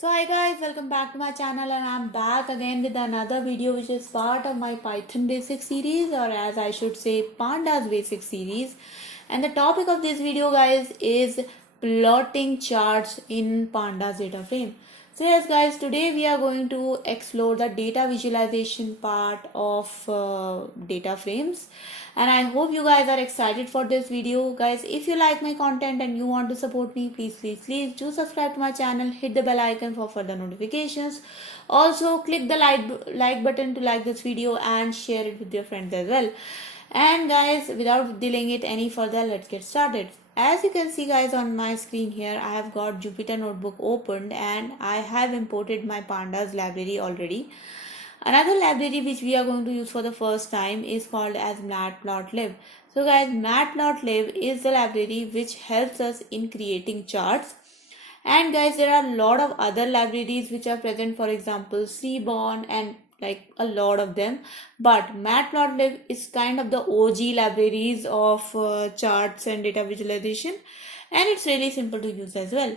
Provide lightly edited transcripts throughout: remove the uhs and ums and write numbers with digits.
So hi guys, welcome back to my channel and I'm back again with another video which is part of my Python basic series, or as I should say Pandas basic series. And the topic of this video guys is plotting charts in Pandas data frame. So yes guys, today we are going to explore the data visualization part of data frames, and I hope you guys are excited for this video. Guys, if you like my content and you want to support me, please do subscribe to my channel, hit the bell icon for further notifications. Also click the like button to like this video and share it with your friends as well. And guys, without delaying it any further, let's get started. As you can see guys on my screen here, I have got Jupyter Notebook opened and I have imported my pandas library already. Another library which we are going to use for the first time is called as matplotlib. So guys, matplotlib is the library which helps us in creating charts. And guys, there are a lot of other libraries which are present, for example Seaborn and like a lot of them, but matplotlib is kind of the OG libraries of charts and data visualization, and it's really simple to use as well.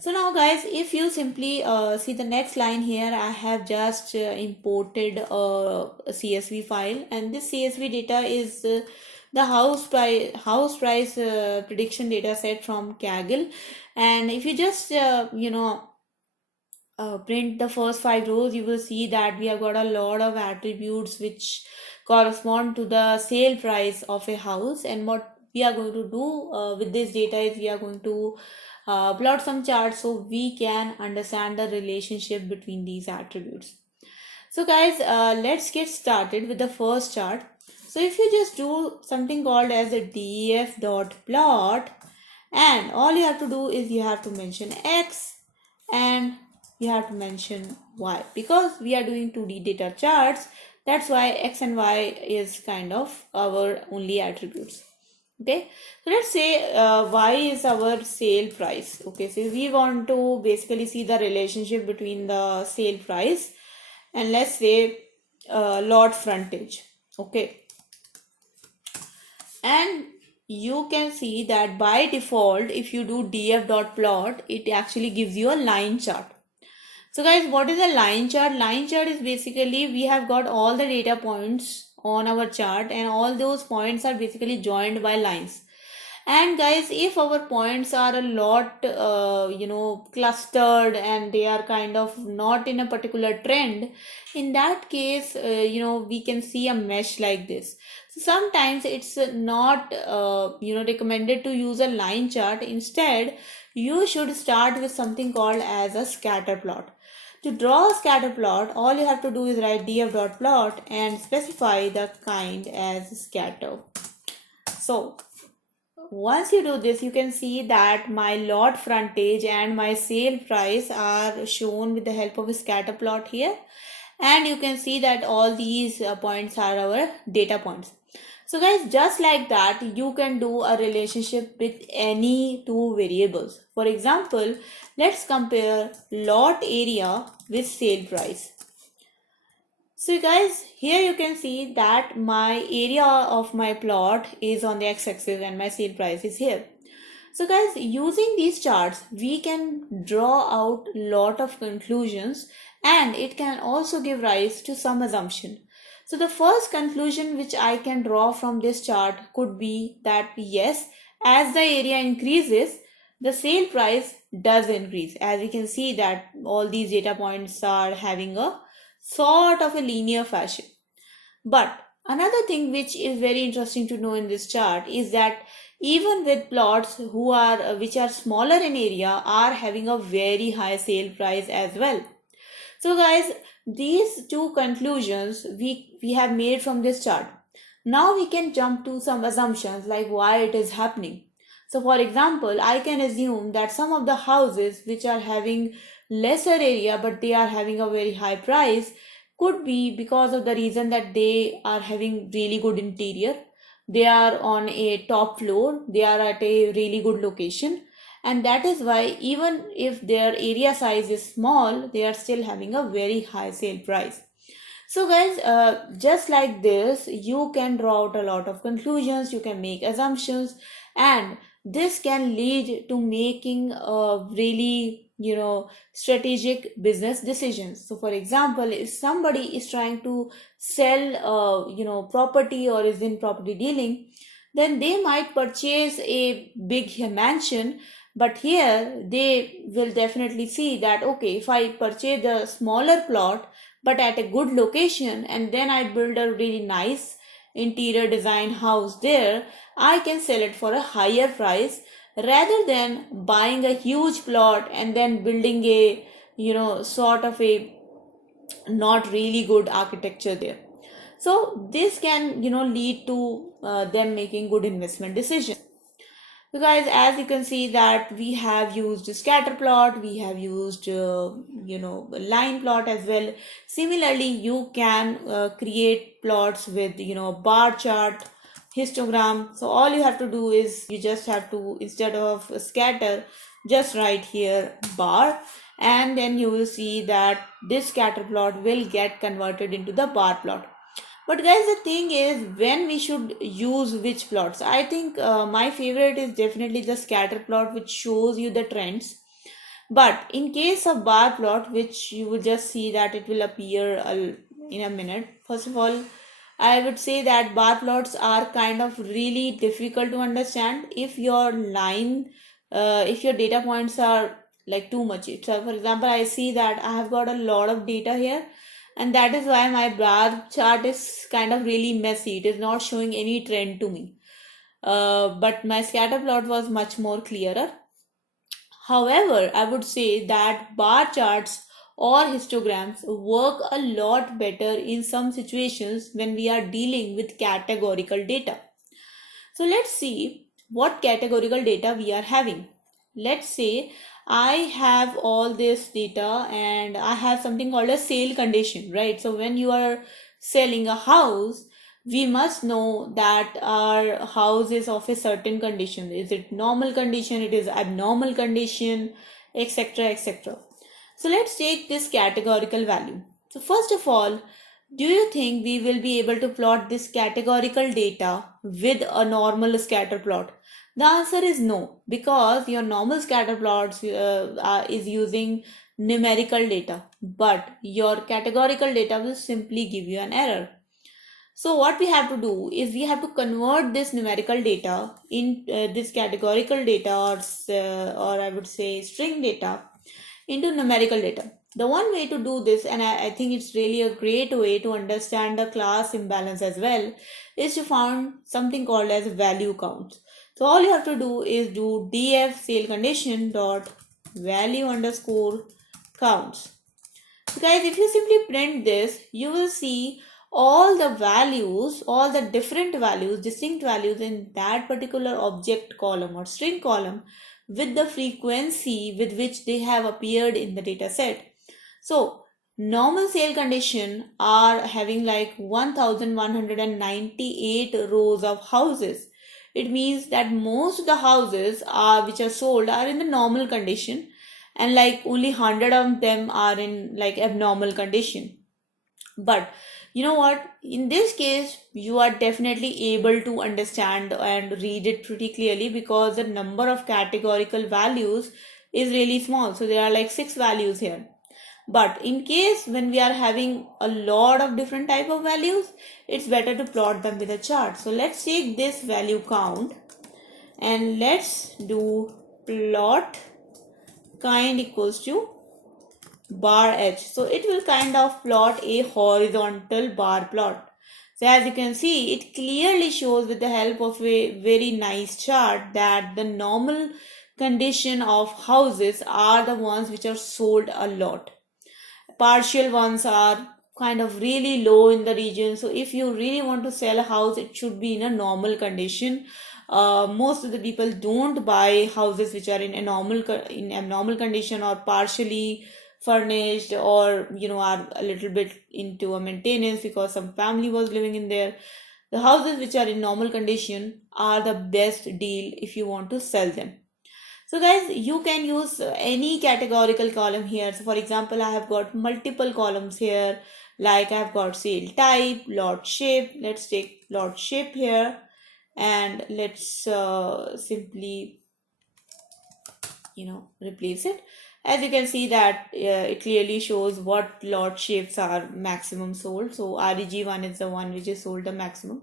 So now guys, if you simply see the next line here, I have just imported a CSV file, and this CSV data is the house price prediction data set from Kaggle. And if you just print the first 5 rows, you will see that we have got a lot of attributes which correspond to the sale price of a house. And what we are going to do with this data is we are going to plot some charts so we can understand the relationship between these attributes. So guys, let's get started with the first chart. So if you just do something called as a def.plot, and all you have to do is you have to mention x and you have to mention y, because we are doing 2D data charts. That's why x and y is kind of our only attributes. Okay, so let's say y is our sale price. Okay, so we want to basically see the relationship between the sale price and let's say lot frontage. Okay, and you can see that by default if you do df.plot, it actually gives you a line chart. So guys, what is a line chart? Line chart is basically we have got all the data points on our chart and all those points are basically joined by lines. And guys, if our points are a lot clustered and they are kind of not in a particular trend, in that case we can see a mesh like this. So sometimes it's not recommended to use a line chart. Instead, you should start with something called as a scatter plot. To draw a scatter plot, all you have to do is write df.plot and specify the kind as scatter. So once you do this, you can see that my lot frontage and my sale price are shown with the help of a scatter plot here. And you can see that all these points are our data points. So guys, just like that, you can do a relationship with any two variables. For example, let's compare lot area with sale price. So guys, here you can see that my area of my plot is on the x-axis and my sale price is here. So guys, using these charts, we can draw out lot of conclusions and it can also give rise to some assumption. So the first conclusion which I can draw from this chart could be that yes, as the area increases, the sale price does increase. As you can see that all these data points are having a sort of a linear fashion. But another thing which is very interesting to know in this chart is that even with plots which are smaller in area are having a very high sale price as well. So guys, these two conclusions we have made from this chart. Now we can jump to some assumptions like why it is happening. So for example, I can assume that some of the houses which are having lesser area but they are having a very high price could be because of the reason that they are having really good interior, they are on a top floor, they are at a really good location, and that is why even if their area size is small, they are still having a very high sale price. So guys, just like this, you can draw out a lot of conclusions, you can make assumptions, and this can lead to making a really strategic business decisions. So for example, if somebody is trying to sell property or is in property dealing, then they might purchase a big mansion. But here they will definitely see that, okay, if I purchase a smaller plot but at a good location, and then I build a really nice interior design house there, I can sell it for a higher price rather than buying a huge plot and then building a sort of a not really good architecture there. So this can lead to them making good investment decisions. So guys, as you can see that we have used scatter plot, we have used line plot as well. Similarly, you can create plots with bar chart, histogram. So all you have to do is you just have to, instead of scatter, just write here bar, and then you will see that this scatter plot will get converted into the bar plot. But guys, the thing is, when we should use which plots? I think my favorite is definitely the scatter plot, which shows you the trends. But in case of bar plot, which you will just see that it will appear in a minute. First of all, I would say that bar plots are kind of really difficult to understand if your if your data points are like too much. So for example, I see that I have got a lot of data here, and that is why my bar chart is kind of really messy. It is not showing any trend to me. But my scatter plot was much more clearer. However, I would say that bar charts or histograms work a lot better in some situations when we are dealing with categorical data. So let's see what categorical data we are having. Let's say I have all this data and I have something called a sale condition, right? So when you are selling a house, we must know that our house is of a certain condition. Is it normal condition? It is abnormal condition, etc., etc. So let's take this categorical value. So first of all, do you think we will be able to plot this categorical data with a normal scatter plot? The answer is no, because your normal scatter plots is using numerical data, but your categorical data will simply give you an error. So what we have to do is we have to convert this numerical data in this categorical data, or I would say string data, into numerical data. The one way to do this, and I think it's really a great way to understand the class imbalance as well, is to find something called as value counts. So all you have to do is do df sale condition dot value underscore counts. So guys, if you simply print this, you will see all the values, all the different values, distinct values in that particular object column or string column with the frequency with which they have appeared in the data set. So normal sale condition are having like 1198 rows of houses. It means that most of the houses which are sold are in the normal condition, and like only 100 of them are in like abnormal condition. But you know what, in this case you are definitely able to understand and read it pretty clearly, because the number of categorical values is really small. So there are like 6 values here. But in case when we are having a lot of different type of values, it's better to plot them with a chart. So let's take this value count and let's do plot kind equals to bar h. So it will kind of plot a horizontal bar plot. So as you can see, it clearly shows with the help of a very nice chart that the normal condition of houses are the ones which are sold a lot. Partial ones are kind of really low in the region. So if you really want to sell a house, it should be in a normal condition. Most of the people don't buy houses which are in abnormal condition or partially furnished, or are a little bit into a maintenance because some family was living in there. The houses which are in normal condition are the best deal if you want to sell them. So guys, you can use any categorical column here. So for example, I have got multiple columns here, like I have got sale type, lot shape. Let's take lot shape here, and let's simply replace it. As you can see that it clearly shows what lot shapes are maximum sold. So REG1 is the one which is sold the maximum.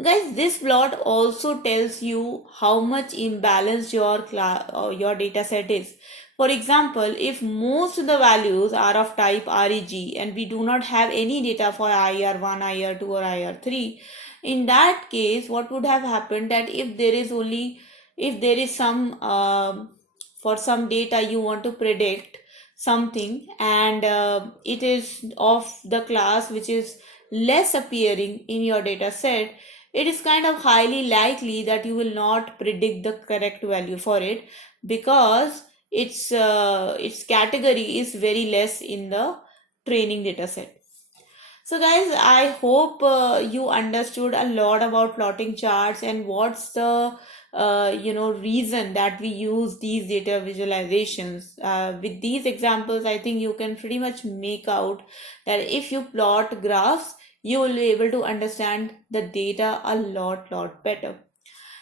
Guys, this plot also tells you how much imbalanced your data set is. For example, if most of the values are of type REG and we do not have any data for IR1, IR2 or IR3, in that case, what would have happened that if there is some for some data you want to predict something and it is of the class which is less appearing in your data set, it is kind of highly likely that you will not predict the correct value for it because its category is very less in the training data set. So guys, I hope you understood a lot about plotting charts and what's the reason that we use these data visualizations. With these examples, I think you can pretty much make out that if you plot graphs, you will be able to understand the data a lot better.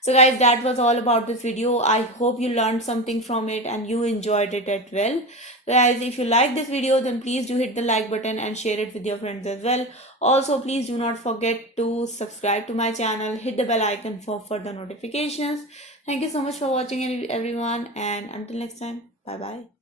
So guys, that was all about this video. I hope you learned something from it and you enjoyed it as well. Guys, if you like this video, then please do hit the like button and share it with your friends as well. Also, please do not forget to subscribe to my channel, hit the bell icon for further notifications. Thank you so much for watching everyone, and until next time, bye bye.